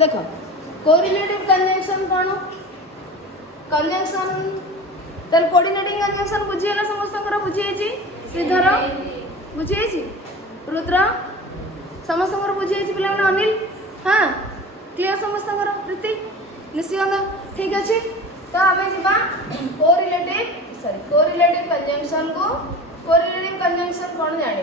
देख correlative conjunction कौन conjunction तर कोऑर्डिनेटिंग कंजंक्शन बुझीला समस्त बुझी श्रीधर बुझी रुद्र समस्त बुझी पे अनिल हाँ क्लीयर समस्त प्रीति निशिगंधा ठीक अच्छे तो आम जा कोरिलेटिव कंजंक्शन को कोरिलेटिव कंजंक्शन कौन जाना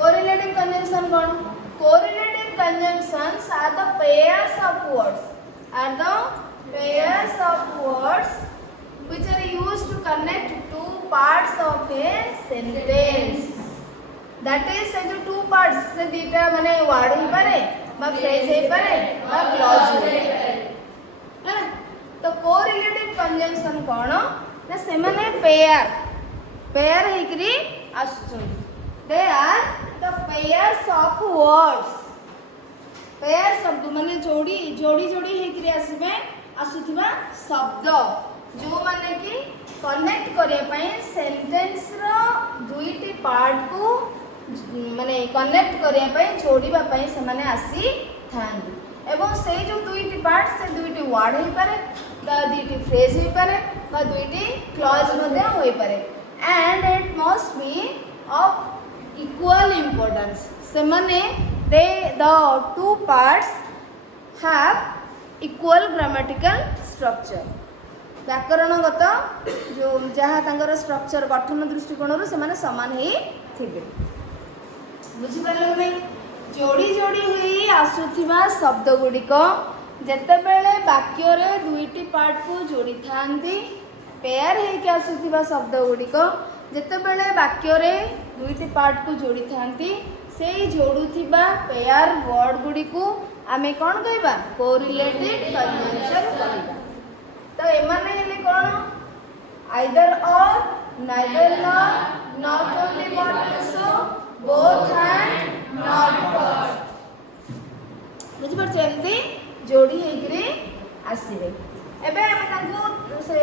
कोरिलेटिव कंजंक्शन कौन correlative conjunctions are the pairs of words which are used to connect two parts of a sentence that is जो two parts से दीटा माने word ही पारे बा phrase ही पारे बा clause ही पारे तो correlative conjunction कौन ना से माने pair ही करी आसुचन they are the pairs of words pair शब्द माने जोड़ी जोड़ी जोड़ी हेकरी आसीबे आसुथिबा शब्द जो माने कि कनेक्ट करिया पई सेंटेंस रो दुईटी पार्ट को माने कनेक्ट करिया पई जोड़ीबा पई से माने आसी थांदी एवं से जो दुईटी पार्ट से दुईटी वर्ड हे पारे बा दुईटी फ्रेज हे पारे बा दुईटी क्लॉज मध्ये होई पारे and it must be of equal importance से माने the two parts have equal grammatical structure व्याकरणगत जो जहाँ तांकर स्ट्रक्चर गठन दृष्टिकोण से माने समान ही थिबे बुझी पारले नै जोड़ी जोड़ी होई आसुथिबा शब्द गुडिक जेतेबेले वाक्य रे दुईटी पार्ट को जोड़ी थांती पेयर हे के आसुथिबा शब्द गुडिक जेतेबेले वाक्य रे दुईटी पार्ट को जोड़ी थांती से जोड़ुथिबा पेयर वर्ड गुडी को आमे कोन कहबा कोरिलेटिव कंजंक्शन कहबा तो एमाने हेले कोन आइदर और neither not only but also both and not but बुझ पर जेंती जोड़ी हेकरी आसीबे एबे आमे तांको से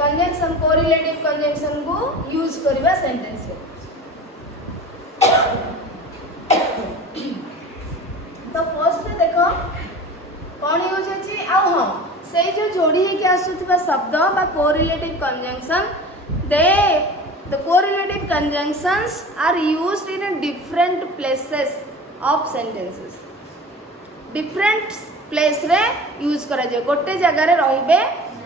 कंजंक्शन कोरिलेटिव कंजंक्शन को यूज करबा सेंटेंस रे तो फर्स्ट देखो कौन यूज अच्छी आ हाँ से जो जोड़ी है क्या आसुथिबा शब्द बा correlative conjunction the correlative conjunctions are used in different places of sentences different place रे यूज करा जाय गोटे जगह रे रहिबे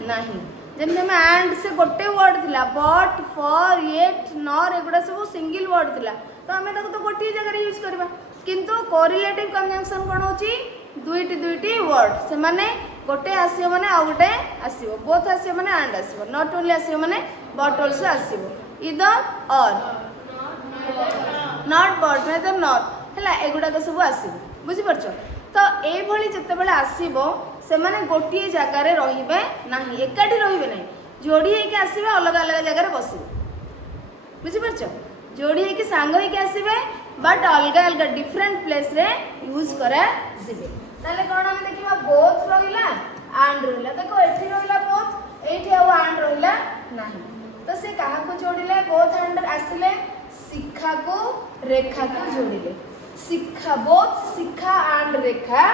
नाही जेम में एंड से गोटे वर्ड थिला बट फॉर येट नॉर एगुडा सब सिंगल वर्ड थिला तो आमे ताको तो गोटे जगह रे यूज करबा किंतु कोरिलेटिव कंजंक्शन कोन होची दुईटी दुईटी वर्ड से माने गोटे आसीबो माने आ गोटे आसीबो बोथ आसीबो माने एंड आसीबो नॉट ओनली आसीबो माने बट आल्सो आसीबो इदर और नॉट बट नेदर नॉट हला एगुडा को सब आसीबो बुझी परछो तो ए भली जते बेले आसीबो से माने गोटे जगह रे रहिबे नाही एकाठी रहिबे नाही जोड़ी हे के आसीबे अलग अलग जगह रे बसिबे बुझी परछो जोड़ी हे के सांग हे के आसीबे बट अलग अलग डिफरेंट प्लेस रे यूज करा जिबे ताले कोन हम देखिबा बोथ रहिला एंड रहिला देखो एठी रहिला बोथ एठी आ एंड रहिला नाही तो से कहा को जोड़िले बोथ एंड आसिले शिक्षा को रेखा को जोड़िले Shiksha both Shiksha and Rekha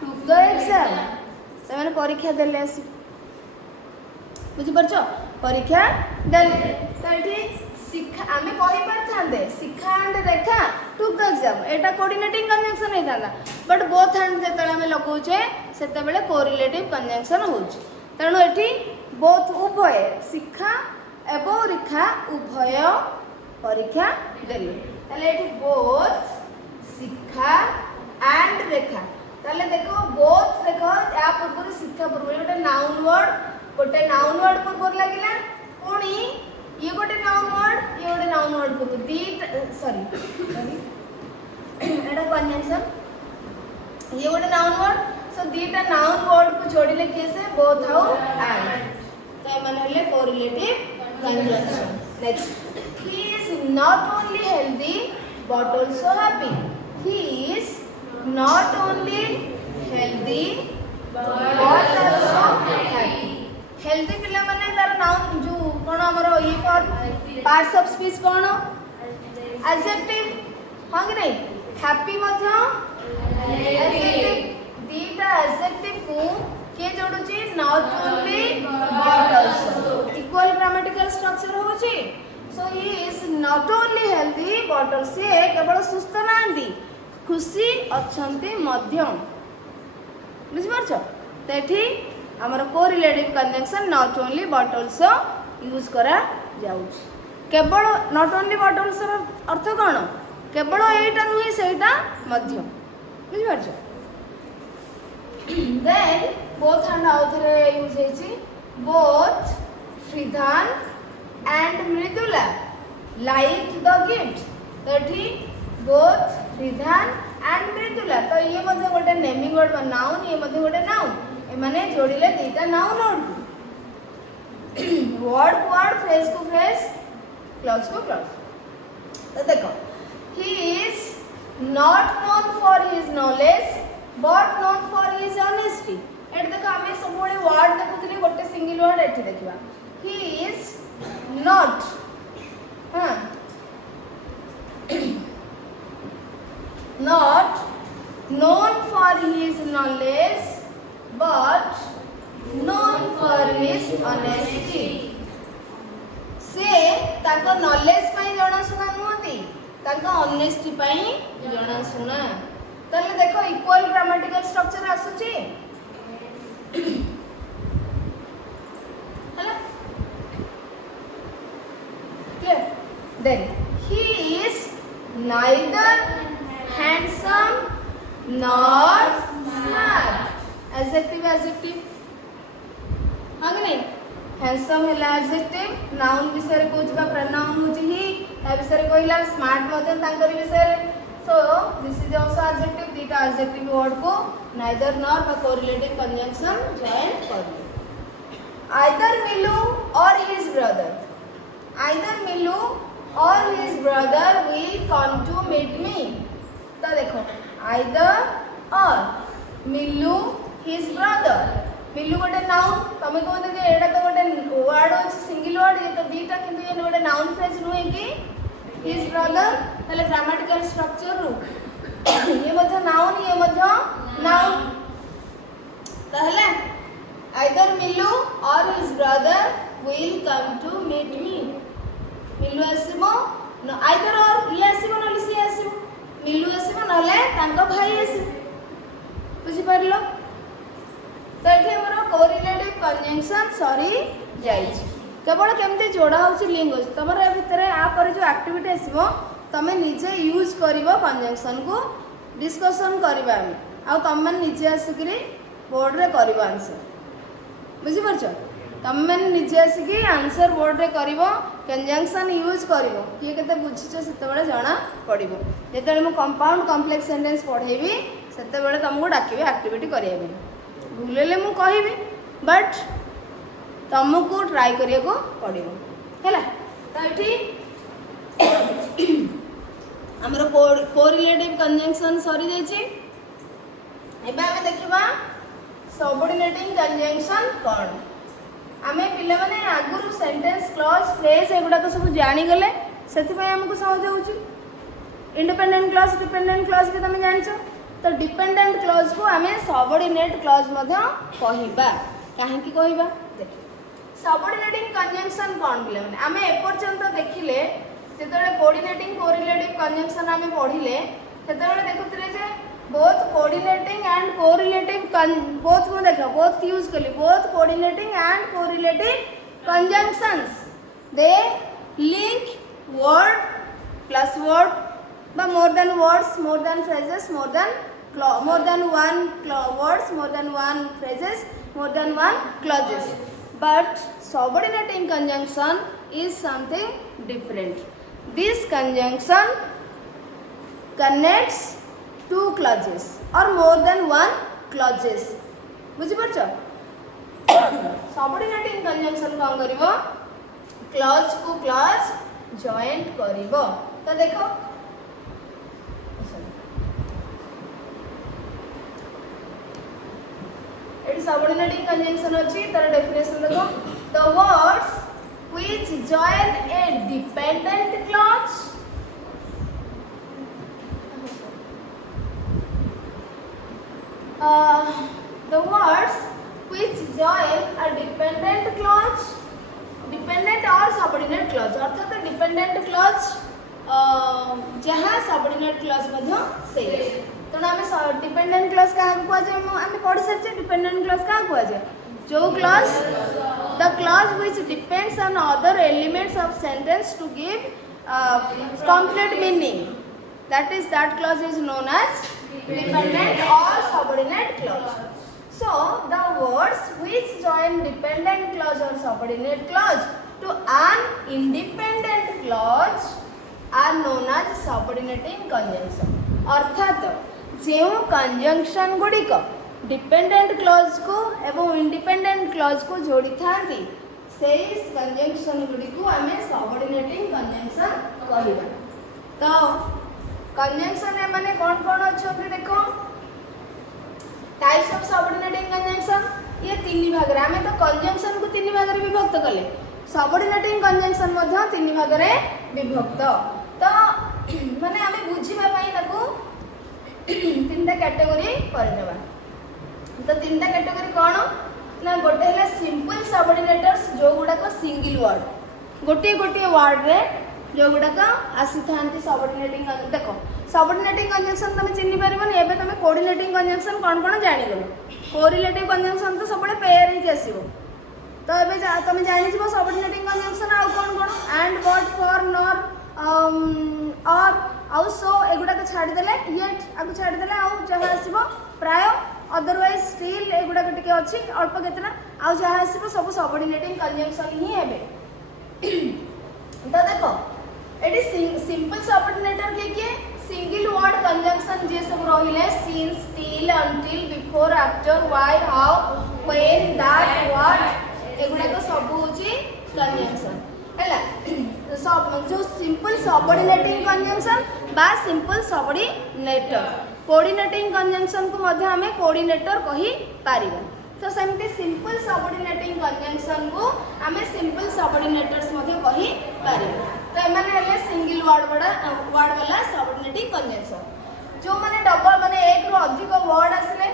to the exam से माने परीक्षा देले आसी बुझि परछो परीक्षा देले तो एठी शिक्षा आमे कहि परथांदे Shiksha and Rekha to the exam एटा कोऑर्डिनेटिंग कंजंक्शन हे थांदा बट बोथ एंड जेतले आमे लगौचे सेते बेले कोरिलेटिव कंजंक्शन होछ तणो एठी बोथ उभय शिक्षा एवं रेखा उभय परीक्षा देले ताले एठी बोथ शिक्षा एंड रेखा ताले देखो बोथ देखो या पूर्व शिक्षा पूर्व गोटे नाउन वर्ड पूर्व लागिला पुणी ये गोटे नाउन वर्ड पूर्व दी सॉरी एटा कंजंक्शन ये गोटे नाउन वर्ड सो दीटा नाउन वर्ड को जोड़िले कैसे बोथ हाउ एंड तो माने हले correlative conjunction next he is not only healthy but also happy he is not only healthy but also happy healthy पिला माने तार नाउन जो कोन हमरो ई फॉर पार्ट्स ऑफ स्पीच कोन एडजेक्टिव हाँ कि नहीं हैप्पी मध्य दीटा एडजेक्टिव को के जोड़ुची not only but also equal grammatical structure होची so he is not only healthy but से केवल सुस्थ नांदी खुशी अछंती मध्यम बुझि परछो तेठी हमर correlative conjunction not only but also use करा जाउछ केवल नॉट ओनली बट आल्सो अर्थ कोन केवल एटा नुहे सेटा मध्यम बुझि परछो then both and author use ହେଇଛି both Fridhan and Mridula liked the gift तठी both Fridhan and Mridula तो ये मध्ये गोटे नेमिंग वर्ड बा नाउन ये मध्ये गोटे नाउन ए माने जोड़िले दीटा noun word word word phrase को फ्रेज क्लॉज को क्लॉज तो देखो he is not known for his knowledge but known for his honesty एट देखो आमे सब बडे वर्ड देखुतली गोटे सिंगल वर्ड एठी देखिबा he is not हां not known for his knowledge but known for his honesty से ताको नॉलेज पई जणा सुना नुहती ताको ऑनेस्टी पई जणा सुना ताले देखो इक्वल ग्रामेटिकल स्ट्रक्चर आसुची हला clear then he is neither handsome nor smart adjective हां कि नहीं हैंडसम हैला एडजेक्टिव नाउन विषय रे कहउछबा प्रोनाउन होची ही ता विषय रे कहला स्मार्ट मते तांकर विषय रे so this is also adjective दीटा एडजेक्टिव वर्ड को नाइदर नॉर बा कोरिलेटिव कंजंक्शन जॉइन कर आइदर मिलू और his brother will come to meet me तो देखो आइदर और मिलू हिज ब्रदर मिलू गोटे नाउन तमे कहते जे एटा तो गोटे वर्ड अछि सिंगल वर्ड ये तो दीटा किंतु ये गोटे नाउन फ्रेज नुहे कि हिज ब्रदर तले ग्रामेटिकल स्ट्रक्चर रु ये मध्य नाउन ये मध्य नाउन तहले आइदर मिलू और his brother will come to meet me Milu आसीबो न आइदर और ये आसीबो न लिसी आसीबो मिलू आसीबो नले तांको भाई आसीबो बुझि परलो तो ये हमर कोरिलेटिव कंजंक्शन सॉरी जाइछ केवल केमते जोड़ा होछि लिंग होछि तमर ए भितरे आ पर जो एक्टिविटी आसीबो तमे निजे यूज करिवो कंजंक्शन को डिस्कशन करिबा हम आ तमे निजे आसिकरी बोर्ड रे करिवो आंसर बुझि परछ तमे निजे आसिकी आंसर बोर्ड रे करिवो कंजंक्शन यूज करिवो किए केते बुझिछ सेते बेले जाना पड़िबो जेते हम कंपाउंड कॉम्प्लेक्स सेंटेंस पढेबी सेते बेले तुमको डाकिबे एक्टिविटी करियबे भूलेले मु कहिबी बट तुमको ट्राई करिया को पड़िबो हैला तो एठी हमरो कोरिलेटिव कंजंक्शन सरी जायछि एबे हमें देखिबा सबऑर्डिनेटिंग कंजंक्शन कोन आमे पिले माने आगुरु सेंटेंस क्लॉज फ्रेज एगुडा को सब जानि गले सेति पय हमको सहज होउछि इंडिपेंडेंट क्लॉज डिपेंडेंट क्लॉज भी तुम जानछो तो डिपेंडेंट क्लॉज को आमे सबऑर्डिनेट क्लॉज मध्य कहिबा काहे की कहिबा देख सबऑर्डिनेटिंग कंजंक्शन कोन पिले माने आमे ए पर्यंत देखिले जेतले कोऑर्डिनेटिंग कोरिलेटिव कंजंक्शन आमे पढिले सेतले देखुतले जे both coordinating and correlative both को देखो both यूज कली both coordinating and correlative conjunctions they link word plus word but more than words more than phrases more than one words more than one phrases more than one clauses but subordinating conjunction is something different this conjunction connects two clauses or more than one clauses बुझि परछ subordinating conjunction कोन करिवो clause को clause joint करिवो तो देखो eighty subordinating conjunction अछि तार definition देखो the words which join a dependent clause the words which join a dependent clause, dependent or subordinate clause, अर्थात dependent clause जहाँ subordinate clause मध्य से तेणु आम डिपेंडेंट क्लॉज क्या कहुए आम पढ़ी सारी डिपेंडेंट क्लॉज क्या कहुए जो clause the clause which depends on other elements of sentence to give complete meaning that clause is known as dependent or subordinate clause. So the words which join dependent clause or subordinate clause to an independent clause are known as subordinating conjunction. अर्थात जो conjunction गुड़िक dependent clause को एवं independent clause को जोड़ी था से conjunction गुड़िक आम subordinating conjunction कहवा। तो कंजंक्शन माने कौन कौन अच्छा देखो टाइप्स ऑफ सबऑर्डिनेटिंग कंजंक्शन ये तीन भाग रे आमे तो कंजंक्शन को तीन भाग रे विभक्त कले सबऑर्डिनेटिंग कंजंक्शन मध्य तीन भाग रे विभक्त। तो माने आमे बुझिबा पई ताको तीनटा कैटेगरी करनेबा। तो तीनटा कैटेगरी कौन ना गोटे है सिंपल सबऑर्डिनेटर्स जो गुडा को सिंगल वर्ड गोटे गोटे वर्ड रे जो गुड़ाक आसी था सबऑर्डिनेटिंग देख सबऑर्डिनेटिंग कंजंक्शन तुम चिन्ह पारबनी एबे तुम कोऑर्डिनेटिंग कंजंक्शन कौन कौन जानिगल कोरिलेटिव कंजंक्शन तो सब पेयर ही आसीबो। तो एबे तुम जानि जिवो सबऑर्डिनेटिंग कंजंक्शन आ कौन कौन एंड बट फॉर नॉर और आउ सो एगुडा को छाड़ी देले येट आगु छाड़ी देले आउ जहा आसीबो प्राय अदरवाइज स्टिल एगुडा को टिके अछि अल्प केतना आउ जहा आसीबो सब सबऑर्डिनेटिंग कंजंक्शन ही हेबे। तो देखो एटी सिंपल सबऑर्डिनेटर के सिंगल वर्ड कंजंक्शन जे सब रहिले since till until before after why how when that what एगुडा को सब होची कंजंक्शन हैला। सब जो सिंपल सबऑर्डिनेटिंग कंजंक्शन बा सिंपल सबऑर्डिनेटर कोऑर्डिनेटिंग कंजंक्शन को मध्य हमें कोऑर्डिनेटर कहि पारिबा। तो सेमती सिंपल सबऑर्डिनेटिंग कंजंक्शन को आमे सिंपल सबऑर्डिनेटर्स मध्य कहि पारिबा। तो एमाने हेले सिंगल वर्ड वाला सबऑर्डिनेटिंग कंजंक्शन जो माने डबल माने एक रो अधिक वर्ड आसले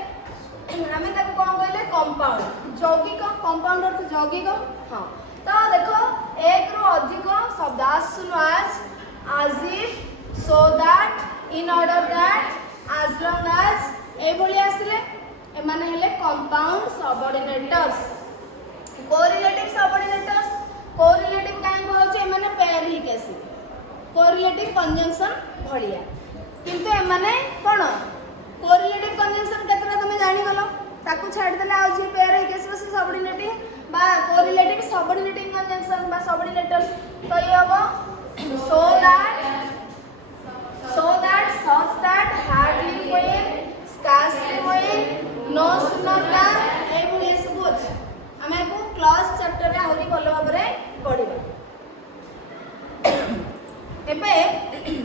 आमे ताको कोन कहले कंपाउंड यौगिक कंपाउंड अर्थ यौगिक। हां तो देखो एक रो अधिक शब्द as soon as if so that in order that as long as ए भली आसले एमाने हेले कंपाउंड सबऑर्डिनेटर्स। कोरिलेटिव सबऑर्डिनेटर्स कोरिलेटिव काहे कहउछ एमाने पेयर ही केसी कोरिलेटिव कंजंक्शन भलिया किंतु एमाने कोन कोरिलेटिव कंजंक्शन केतरा तुम जानि गलो ताकू छाड़ देले आ जे पेयर ही केसी से सबऑर्डिनेटिव बा कोरिलेटिव सबऑर्डिनेटिंग कंजंक्शन बा सबऑर्डिनेटर्स। तो ये हबो so that such that hardly when scarcely when no sooner than ए भली सब अछि हमें को क्लास चैप्टर रे आउरी भलो भाबरे पढिबा। एबे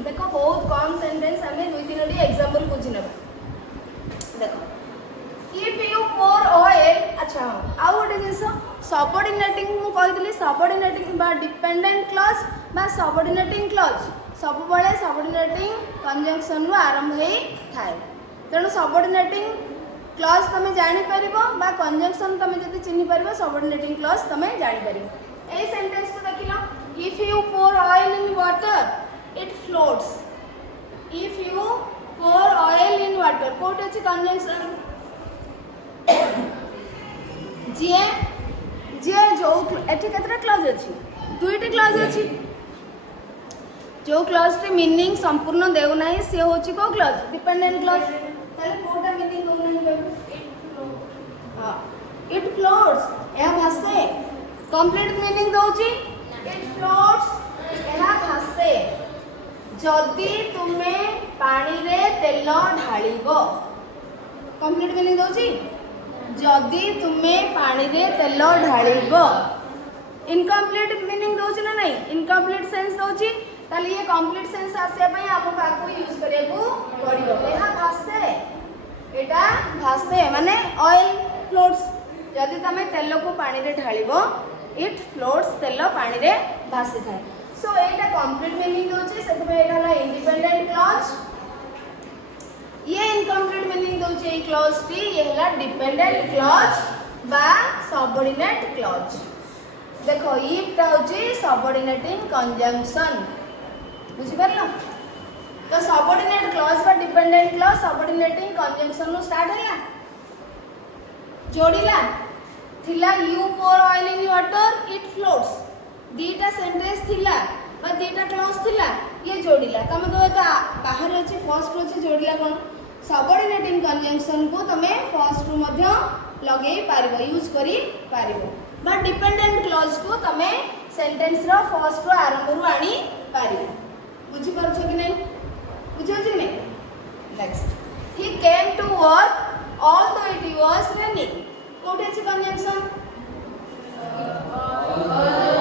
देखो बहुत कम सेंटेंस हमें दुई तीन डी एग्जांपल बुझि नेबा। देखो if you pour oil अच्छा आ गोटे जिंस सबऑर्डिनेटिंग मु कहितली सबऑर्डिनेटिंग बा डिपेंडेंट क्लॉज बा सबऑर्डिनेटिंग क्लॉज सब बळे सबऑर्डिनेटिंग कंजंक्शन रु आरंभ हेई थाए। तेणु सबऑर्डिनेटिंग क्लॉज तमे जानि परिबो बा कंजंक्शन तमे जति चिन्हि परिबो सबऑर्डिनेटिंग क्लॉज तमे जानि परिबो। ए सेंटेंस को देखिलो if you pour oil in water it floats if you pour oil in water कोट अछि कंजंक्शन जे जे जो एठी केतरा क्लॉज अछि दुईटी क्लॉज अछि जो क्लॉज टी मीनिंग संपूर्ण देउ नाही से होछि को क्लॉज डिपेंडेंट क्लॉज ताले कोटा मीनिंग दउ नाही बाबू। हां इट फ्लोट्स या भासे कंप्लीट मीनिंग दउछि इट फ्लोट्स या भासे जदी तुमे पानी रे तेल ढाळिबो कंप्लीट मीनिंग दउछि जदी तुमे पानी रे तेल ढाळिबो। इनकम्प्लीट मीनिंग दउछि ना नहीं इनकम्प्लीट सेंस दउछि ताले ये कंप्लीट सेंस आसे पई आपको काको यूज करियाकू पड़िबो। एहा भासे एटा भासे माने ऑयल फ्लोट्स जदी तमे तेल को पानी रे ढाळिबो इट फ्लोट्स तेल पानी रे भासी थाए। सो एटा कंप्लीट मीनिंग दउछि सेते एटा ला इंडिपेंडेंट क्लॉज ये इनकम्प्लीट मीनिंग दउछि ए क्लॉज टी ये हला डिपेंडेंट क्लॉज बा सबऑर्डिनेट क्लॉज। देखो इफ टा होची सबऑर्डिनेटिंग कंजंक्शन बुझी परलो। तो सबऑर्डिनेट क्लॉज बा डिपेंडेंट क्लॉज सबऑर्डिनेटिंग कंजंक्शन नु स्टार्ट हैला जोड़ीला थिला you pour oil in water it floats दीटा सेंटेंस थिला बा दीटा क्लॉज थिला ये जोड़ीला तमे कहबे तो बाहर अछि फर्स्ट अछि जोड़ीला कोन सबऑर्डिनेटिंग कंजंक्शन को तमे फर्स्ट रु मध्य लगे पारिबो यूज करी पारिबो बा डिपेंडेंट क्लॉज को तमे सेंटेंस रो फर्स्ट रो आरंभ रु आनी पारिबो बुझी परछो कि नहीं बुझो कि नहीं। Next he came to work although it was raining कोठे अछि conjunction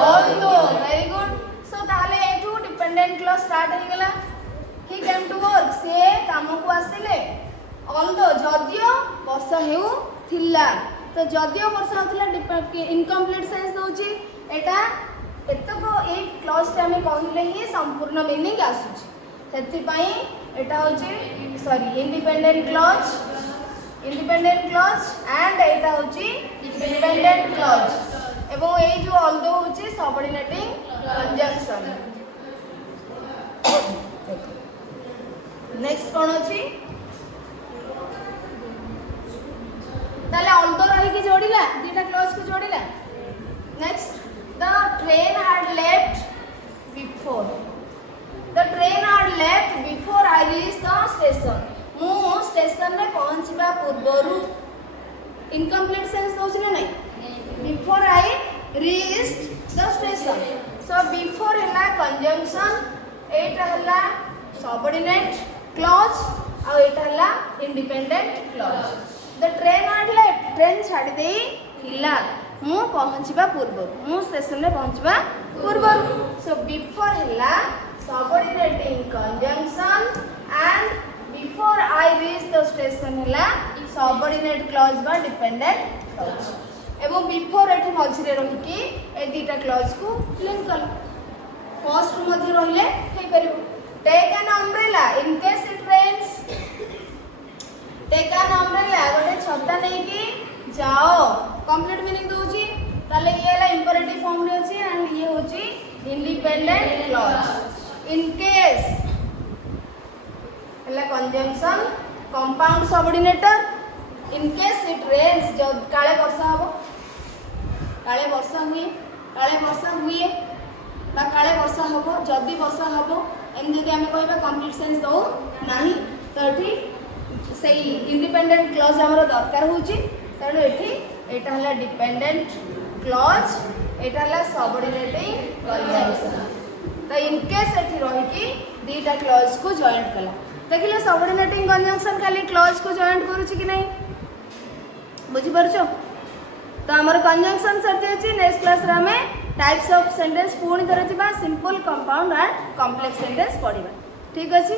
although very good. So ताले एठू डिपेंडेंट क्लॉज स्टार्ट हो गेला ही केम टू वर्क से काम को आसिले ऑल्दो जदियो वर्षा हेउ थिला तो जदियो वर्षा होतिला इनकम्प्लीट सेंस दोची एटा एतको ए क्लॉज टे हमें कहिले ही संपूर्ण मीनिंग आसुची सेति पई एटा होची सॉरी इंडिपेंडेंट क्लॉज एंड एटा होची डिपेंडेंट क्लॉज एवं ए जो ऑल्दो होची सबऑर्डिनेटिंग कंजंक्शन। नेक्स्ट कोन अछि ताले ऑल्दो रही की जोड़ीला दीटा क्लॉज को जोड़ीला। Next the train had left before I reach the station मु स्टेशन रे पहुंचबा पूर्वरु इनकम्प्लीट सेंस दोछ ना नहीं before I reached the station. So before हैला कंजंक्शन एटा हैला सबऑर्डिनेट क्लॉज और एटा हैला independent clause. The train had left train छाड़ी देई थिला मु पहुंचबा पूर्वरु मु स्टेशन रे पहुंचबा पूर्वरु। सो बिफोर हैला subordinating conjunction and before I reach the station हैला सबऑर्डिनेट क्लॉज बा डिपेंडेंट क्लॉज एवं बिफोर एठी मझिरे रही कि ए दीटा क्लॉज को लिंक कला फर्स्ट मध्ये रहिले हे परिबो। Take an umbrella in case it rains take an umbrella गोटे छता नै कि जाओ कंप्लीट मीनिंग दोची ताले ये हला इंपरेटिव फॉर्म रे अछि एंड ये होची इंडिपेंडेंट क्लॉज। इन केस हला conjunction compound subordinator in case it rains जो काले वर्षा हबो काले वर्षा हुए बा काले वर्षा हबो जदी वर्षा हबो एम जदी हमें कहबा कंप्लीट सेंस दो नाही तो एठी सेही इंडिपेंडेंट क्लॉज हमरो दरकार होची तेणु एठी एटा हला डिपेंडेंट क्लॉज एटा हला सबऑर्डिनेटिंग कंजंक्शन। तो इन केस एठी रही कि दीटा क्लॉज को जॉइंट कला देखिले सबऑर्डिनेटिंग कंजंक्शन खाली क्लॉज को जॉइंट करूची कि नहीं बुझी परछो। तो हमर कंजंक्शन सरती अछि नेक्स्ट क्लास रे हमें टाइप्स ऑफ सेंटेंस पूर्ण तरह simple compound and complex sentence पढ़िबा ठीक अछि।